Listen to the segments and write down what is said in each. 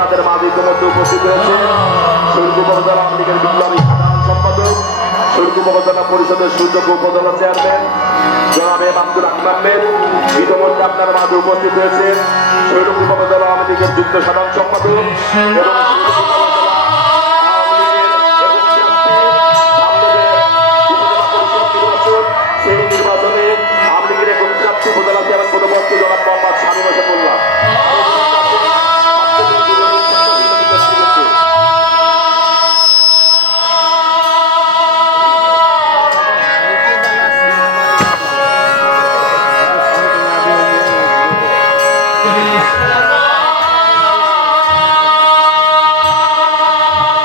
আপনাদের মাঝে ইতিমধ্যে উপস্থিত হয়েছে শুল্ক উপজেলা আওয়ামী লীগের বিপ্লবী সাধারণ সম্পাদক, শুল্ক উপজেলা পরিষদের সুযোগ্য উপজেলা চেয়ারম্যান জনাব আব্দুল আকরামের। ইতিমধ্যে আপনার মাঝে উপস্থিত হয়েছে শুল্ক উপজেলা আওয়ামী লীগের যুগ্ম সাধারণ সম্পাদক এবং সেই নির্বাচনে আওয়ামী লীগের এখন প্রার্থী উপজেলা চেয়ারম্যান পদপ্রার্থী জনাব মোহাম্মদ শামীম হোসেনুল্লাহ।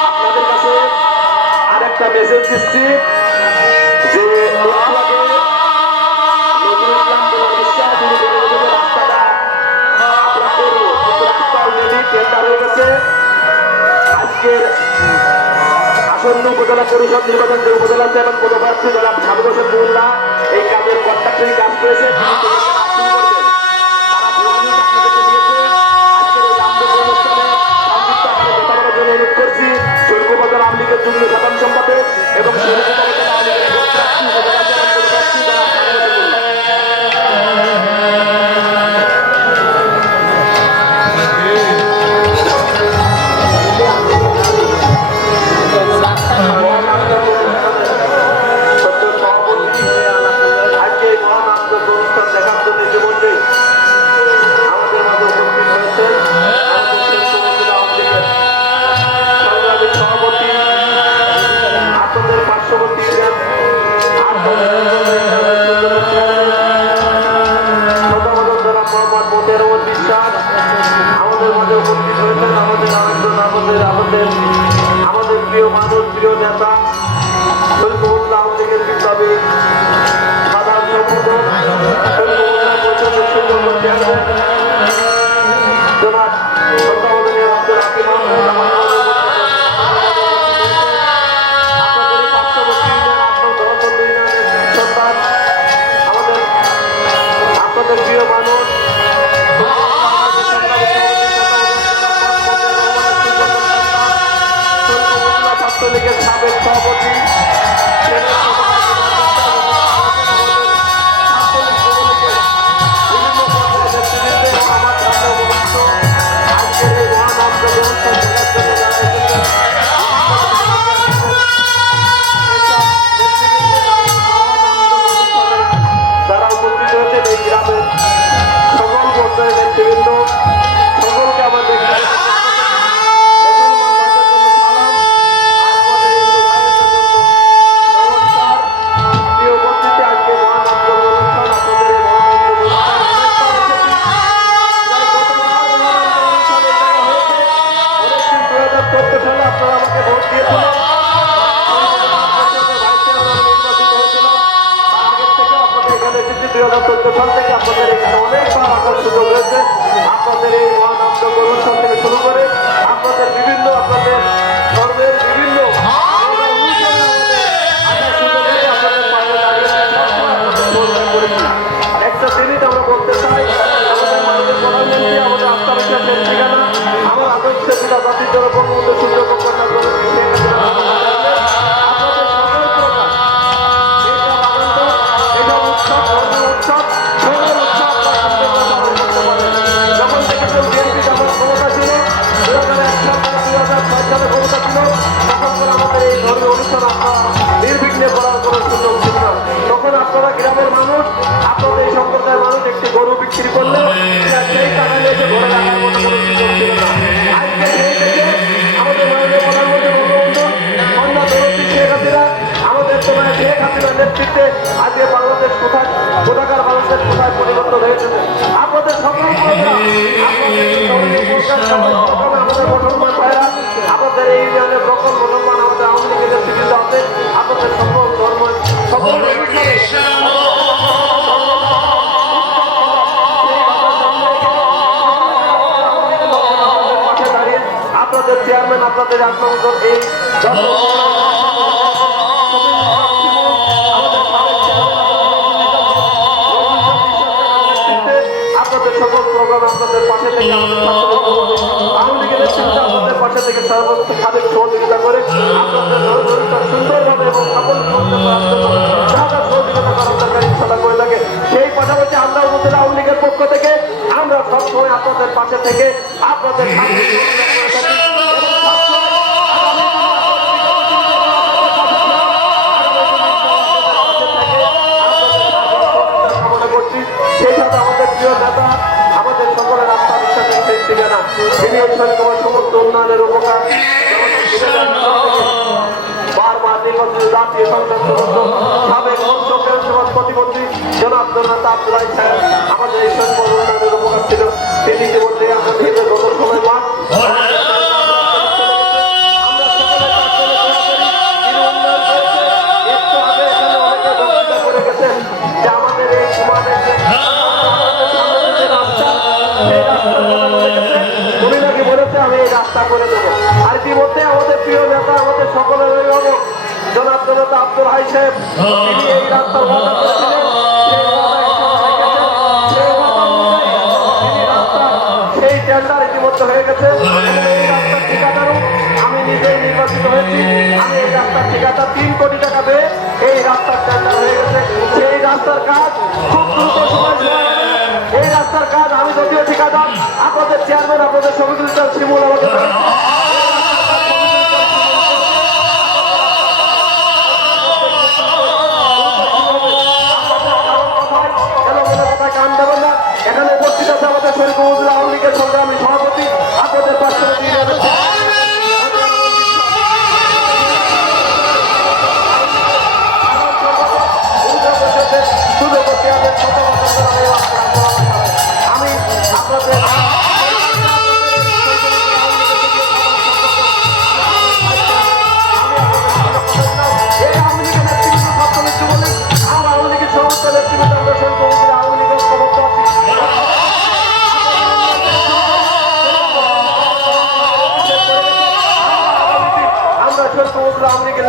আপনাদের কাছে আরেকটা মেসেজ দিচ্ছি যে আজকের আসন্ন উপজেলা পরিষদ নির্বাচন যে উপজেলা চেয়ারম্যান পদপ্রার্থী জনাব শামীম হোসেনুল্লাহ এই কাজের কন্ট্রাক্টরি কাজ করেছে। অনুরোধ করছি শুল্ক উপজেলা আওয়ামী লীগের যুগ্ম সাধারণ সম্পাদক এবং আমাদের প্রিয় মানুষ, প্রিয় নেতা শুল্ক উপজেলা আওয়ামী লীগের বিপ্লবী সাধারণ সম্পাদক জনাব আব্দুল হাকিম আপনাদের প্রিয় মানুষ লীগের সাবেক সভাপতি যারা উপস্থিত হয়েছে এই গ্রামের সকল পর্যায়ের নেতৃবৃন্দ সকলকে আমাদের আপনাদের এখানে অনেকবার আসার সুযোগ হয়েছে। আপনাদের এই মহানন্দ অনুষ্ঠান থেকে শুরু করে আপনাদের বিভিন্ন আপনাদের ধর্মের বিভিন্ন একটা জিনিস আমরা বলতে চাই, আমাদের মাননীয় প্রধানমন্ত্রী আমাদের আস্থা বিশ্বাসের ঠিকানা, আমার আদর্শে পিতা জাতির জনগণ সুযোগ কন্যা যখন থেকে কেউ বিএনপি যেমন ক্ষমতা ছিল 2001 সালে ক্ষমতা ছিল তখন করে আমাদের এই ধর্মীয় অনুষ্ঠান আপনারা নির্বিঘ্নে করার কোনো সুযোগ ছিল না। তখন আপনারা গ্রামের মানুষ, আপনাদের এই সম্প্রদায়ের মানুষ একটি গরু বিক্রি করলে সেই টাকা নিয়ে এসে ঘরে রাখার মতো কোনো সুযোগ ছিল না। আজকে সেই থেকে আমাদের মাননীয় প্রধানমন্ত্রী বঙ্গবন্ধু কন্যা দরদি শেখ হাসিনা আমাদের সময় শেখ হাসিনার নেতৃত্বে আজকে বাংলাদেশ কোথাকার বাংলাদেশ কোথায় পরিবর্তন হয়েছে। আপনাদের সকল আমাদের মুসলমান ভাইরা, আমাদের এই ইউনিয়নের সকল মুসলমান, আমাদের আওয়ামী লীগের নেতৃবৃন্দ আছে, আপনাদের সকল ধর্ম সকল পাশে দাঁড়িয়ে আপনাদের চেয়ারম্যান আপনাদের আত্মগোপন এই আপনাদের সকল প্রোগ্রাম আপনাদের পাশে থেকে আমাদের আওয়ামী লীগের নেতৃত্বে আপনাদের পাশে থেকে সর্বোচ্চ খাদের সহযোগিতা করে আপনাদের সুন্দরভাবে এবং সফল করতে পারার জন্য যা যা সহযোগিতা করার দরকার ইনশাআল্লাহ করে থাকে। সেই পাশাপাশি আমরা উপজেলা আওয়ামী লীগের পক্ষ থেকে আমরা সবসময় আপনাদের পাশে থেকে আপনাদের সাথে সহযোগিতা করে থাকি এবং কামনা করছি। সেই সাথে আমাদের প্রিয় নেতা আমাদের সকলের আস্থা বিশ্বাসের শেষ ঠিকানা তিনি সরকার সমস্ত উন্নয়নের উপকার বারবার নির্বাচিত জাতীয় সংসদ সদস্য সাবেক অঞ্চলের সমাজ প্রতিমন্ত্রী জনাব জনতা আব্দুল্লাহ সাহেব আমাদের এই সরকার উন্নয়নের উপকার ছিল। তিনি ইতিমধ্যে আমরা ভেবে যত সময় মাঠ আমি এই রাস্তা করে দেবো। আর ইতিমধ্যে আমাদের প্রিয় নেতা আমাদের সকলের অভিভাবক জনাব জনতা আব্দুল হাই সাহেব তিনি এই রাস্তার ওয়াদা করেছিলেন। সেই টেন্ডার ইতিমধ্যে হয়ে গেছে। এই রাস্তার ঠিকাদারও আমি নিজেই নির্বাচিত হয়েছি। আমি এই রাস্তার ঠিকাটা 3 কোটি টাকা দিয়ে এই রাস্তার টেন্ডার হয়ে গেছে। সেই রাস্তার কাজ খুব দ্রুত সময় এই রাস্তার কাজ আমি যদিও ঠিকাদার আপনাদের চেয়ারম্যান আপনাদের শফিকুল ইসলাম শিমুল আমাদের কান দেবেন না। এখানে উপস্থিত আছে আমাদের শরীফ উপজেলা আওয়ামী লীগের সংগ্রামী সভাপতি আপনাদের পাশে আমি আপনাদের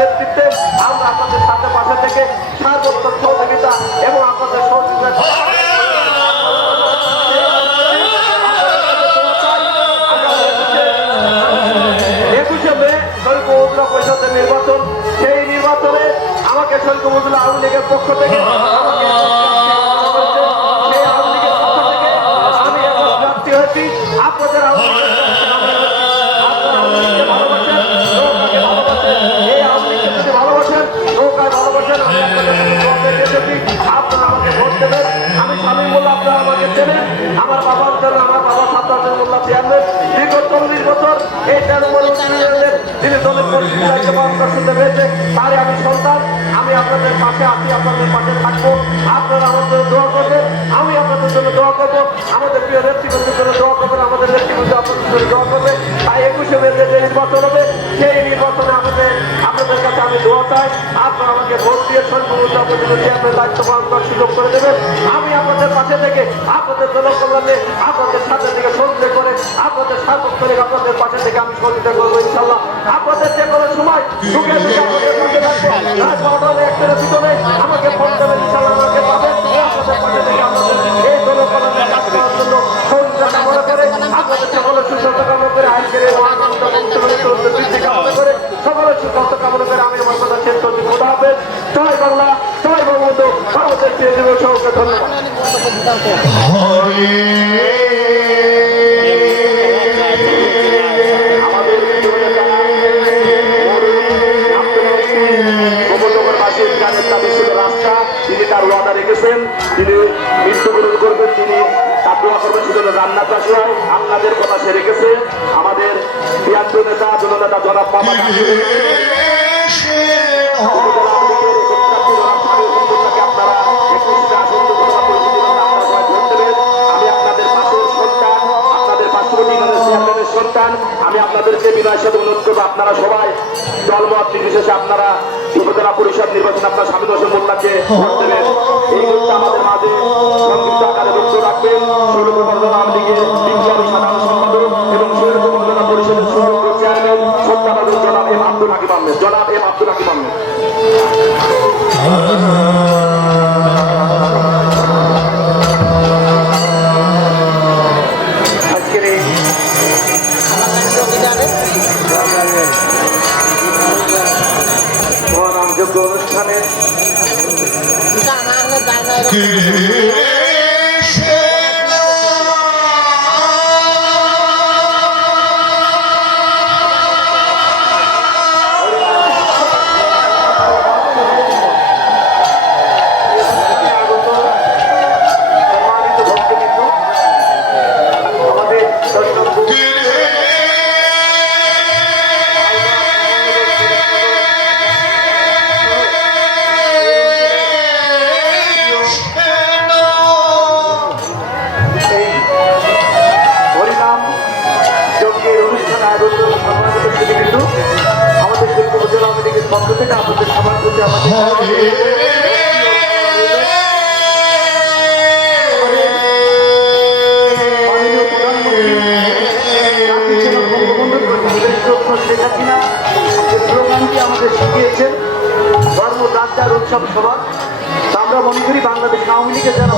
নেতৃত্বে আমরা আপনাদের সাথে পাশে থেকে সর্বোত্তম সহযোগিতা এবং আপনাদের সহযোগিতা পরিষদের নির্বাচন সেই নির্বাচনে আমাকে শরীফ উপজেলা আওয়ামী লীগের পক্ষ থেকে সেই আওয়ামী লীগের পক্ষ থেকে আমি এখন প্রার্থী হয়েছি। আপনাদের আপনারা আমাকে ভোট দেবেন। আমি শামীম মোল্লা আপনারা আমাকে চেনেন। আমার বাবার জন্য আমার বাবা সাদ্দাতুল মোল্লা চেয়ারম্যান দীর্ঘ 40 বছর এই 13 ইউনিয়নের যিনি দলের দায়িত্ব পালন করতে পেরেছে তারই আমি সন্তান। আমি আপনাদের পাশে আছি, আপনাদের পাশে থাকবো। আপনারা আমাদের জন্য দোয়া করবেন, আমি আপনাদের জন্য দোয়া করবো। আমাদের প্রিয় নেতৃবৃন্দের জন্য দোয়া করবেন, আমাদের নেতৃবৃন্দ আপনাদের জন্য দোয়া করবে। তাই 21শে মে যে নির্বাচন হবে সেই নির্বাচনে আপনাদের কাছে আমি দোয়া চাই। আপনারা আমাকে ভোট দিয়ে সর্বোচ্চ আপনাদের চেয়ারম্যান দায়িত্ব পালন করার সুযোগ করে দেবেন। আমি আপনাদের পাশে থেকে আপনাদের জনকল্যাণে আপনাদের সাথে থেকে সহযোগিতা করে আপনাদের সার্বক্ষণিক আপনাদের পাশে থেকে আমি সহযোগিতা করবো ইনশাল্লাহ। আপনাদের যে কোনো সময় সুখে দুঃখে আপনাদের পাশে থাকবো। রাত 12টার একটার ভিতরে আমাকে ফোন দেবেন ইনশাল্লাহ, আমাকে পাবেন। আপনাদের পাশে থেকে আপনাদের এই জনকল্যাণে কাজ করার জন্য সহযোগিতা কামনা করে আপনাদের সকলের সুস্বাস্থ্য কামনা করে আজকের এই বৃদ্ধি কামনা করে সকলের সুস্বাস্থ্য কামনা করে আমি আমার কথা শেষ করছি। খোদা হাফেজ। জয় বাংলা, জয় বঙ্গবন্ধু, ভারতের প্রিয় যুবক সহকে ধন্যবাদ। রাস্তা তিনি তার ওয়াদা রেখেছেন, তিনি মৃত্যুবরণ করবেন, তিনি তার দোয়া করবেন সেজন্য জান্নাত বাসী হয়। আপনাদের কথা সে রেখেছে আমাদের প্রিয় নেতা জননেতা জনাব মামা সন্তান। আমি আপনাদেরকে বিনয়ের সাথে অনুরোধ করবো আপনারা সবাই দলমত নির্বিশেষে আপনারা উপজেলা পরিষদ নির্বাচন আপনার স্বামী হোসেন মোল্লাকে ভোট দেবেন। এই মুহূর্তে আমাদের মাঝে সংক্ষিপ্ত আকারে বক্তব্য রাখবেন শৈলকুমার আওয়ামী লীগের বিজ্ঞানী সাধারণ সম্পাদক এবং শৈলকুমার পরিষদের সুযোগ্য চেয়ারম্যান সত্যাবাদী জনাব এম আব্দুল হাকিম আহমেদ। জনাব এম আব্দুল হাকিম আহমেদ। আজকের এই মাননীয় প্রধানমন্ত্রী জাতির জনক বঙ্গবন্ধু শেখ হাসিনা যে স্লোগানটি আমাদের শিখিয়েছেন ধর্ম যার উৎসব সবার, তা আমরা মনে করি বাংলাদেশ আওয়ামী লীগের যেন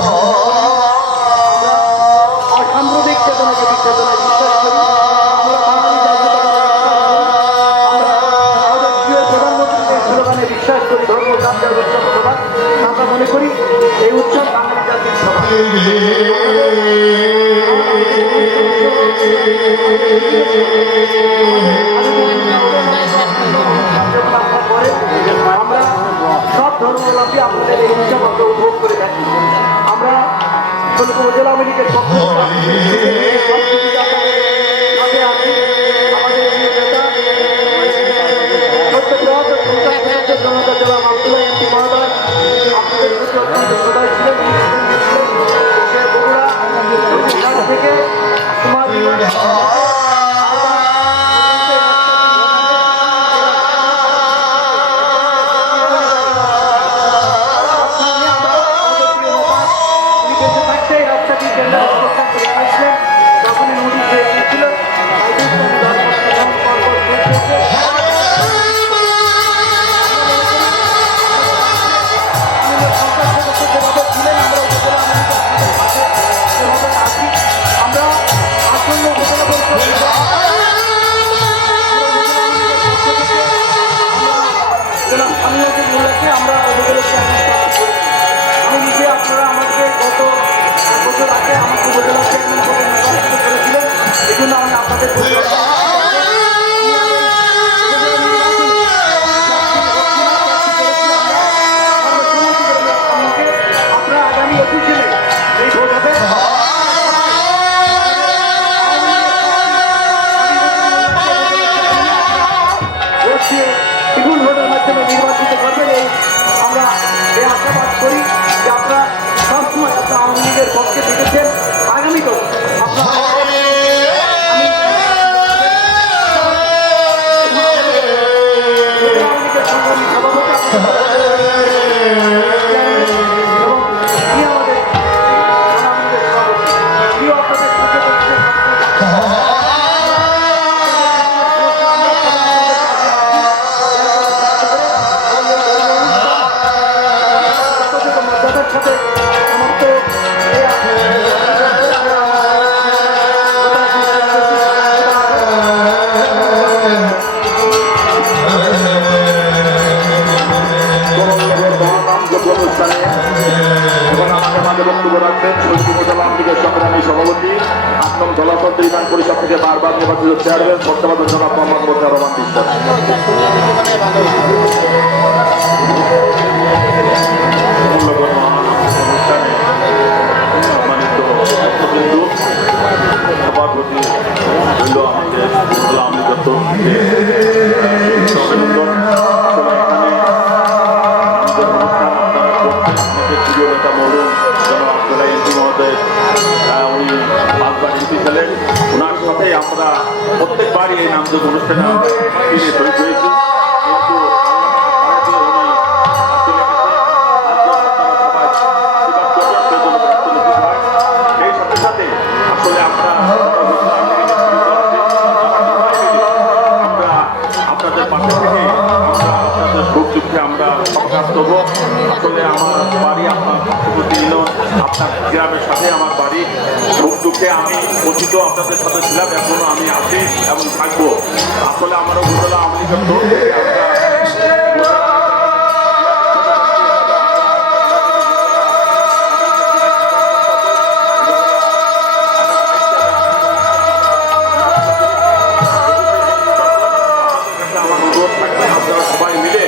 অসাম্প্রদায়িক চেতনাকে চেতনায় বিশ্বাস করি। আমরা বাঙালি আমরা আমাদের প্রিয় প্রধানমন্ত্রীর এই স্লোগানে বিশ্বাস করি, ধর্ম যার উৎসব সবার। আমরা মনে করি এই উৎসব বাঙালি জাতির সবার। আমরা সব ধর্মব্যাপী আপনাদের এই উৎসব আমরা উপভোগ করে থাকি। আমরা উপজেলা আওয়ামী লীগের পক্ষ থেকে আছি আমাদের জনতা জেলা আব্দুল্লাহ এমপি মহোদয় আপনাদের প্রতি অত্যন্ত সদয় ছিলেন। বগুড়া থেকে সমাজ নির্বাচিত করবেন। আমরা এই আশাবাদ করি যে আপনারা সবসময় আপনারা আওয়ামী লীগের পক্ষে থেকেছেন। আগামীতেও আপনারা সংগ্রামী সভাপতি ৮ নং দলাচল নির্মাণ পরিষদ থেকে বারবার নির্বাচিত চেয়ারম্যান বর্তমান জনাব মোহাম্মদ মোর্তাজা রহমান বিশ্বাস। সভাপতি হইল আমাদের আওয়ামী দপ্তর ওনার সাথে আমরা প্রত্যেকবারই এই নামযোগ অনুষ্ঠানে শহীদ হয়েছি, কিন্তু এই সাথে সাথে আসলে আমরা আপনাদের পাশে থেকে আমরা আপনাদের সুখ দুঃখে আমরা সহকার দেবো। আসলে আমার বাড়ি আপনার আপনার গ্রামের সাথে আমার বাড়ি। সুখ দুঃখে আমি অতীত আপনাদের সাথে ছিলাম, এখনো আমি আছি এবং থাকবো। আসলে আমার উপজেলা আওয়ামী লীগের তরফ থেকে আমরা সবাই মিলে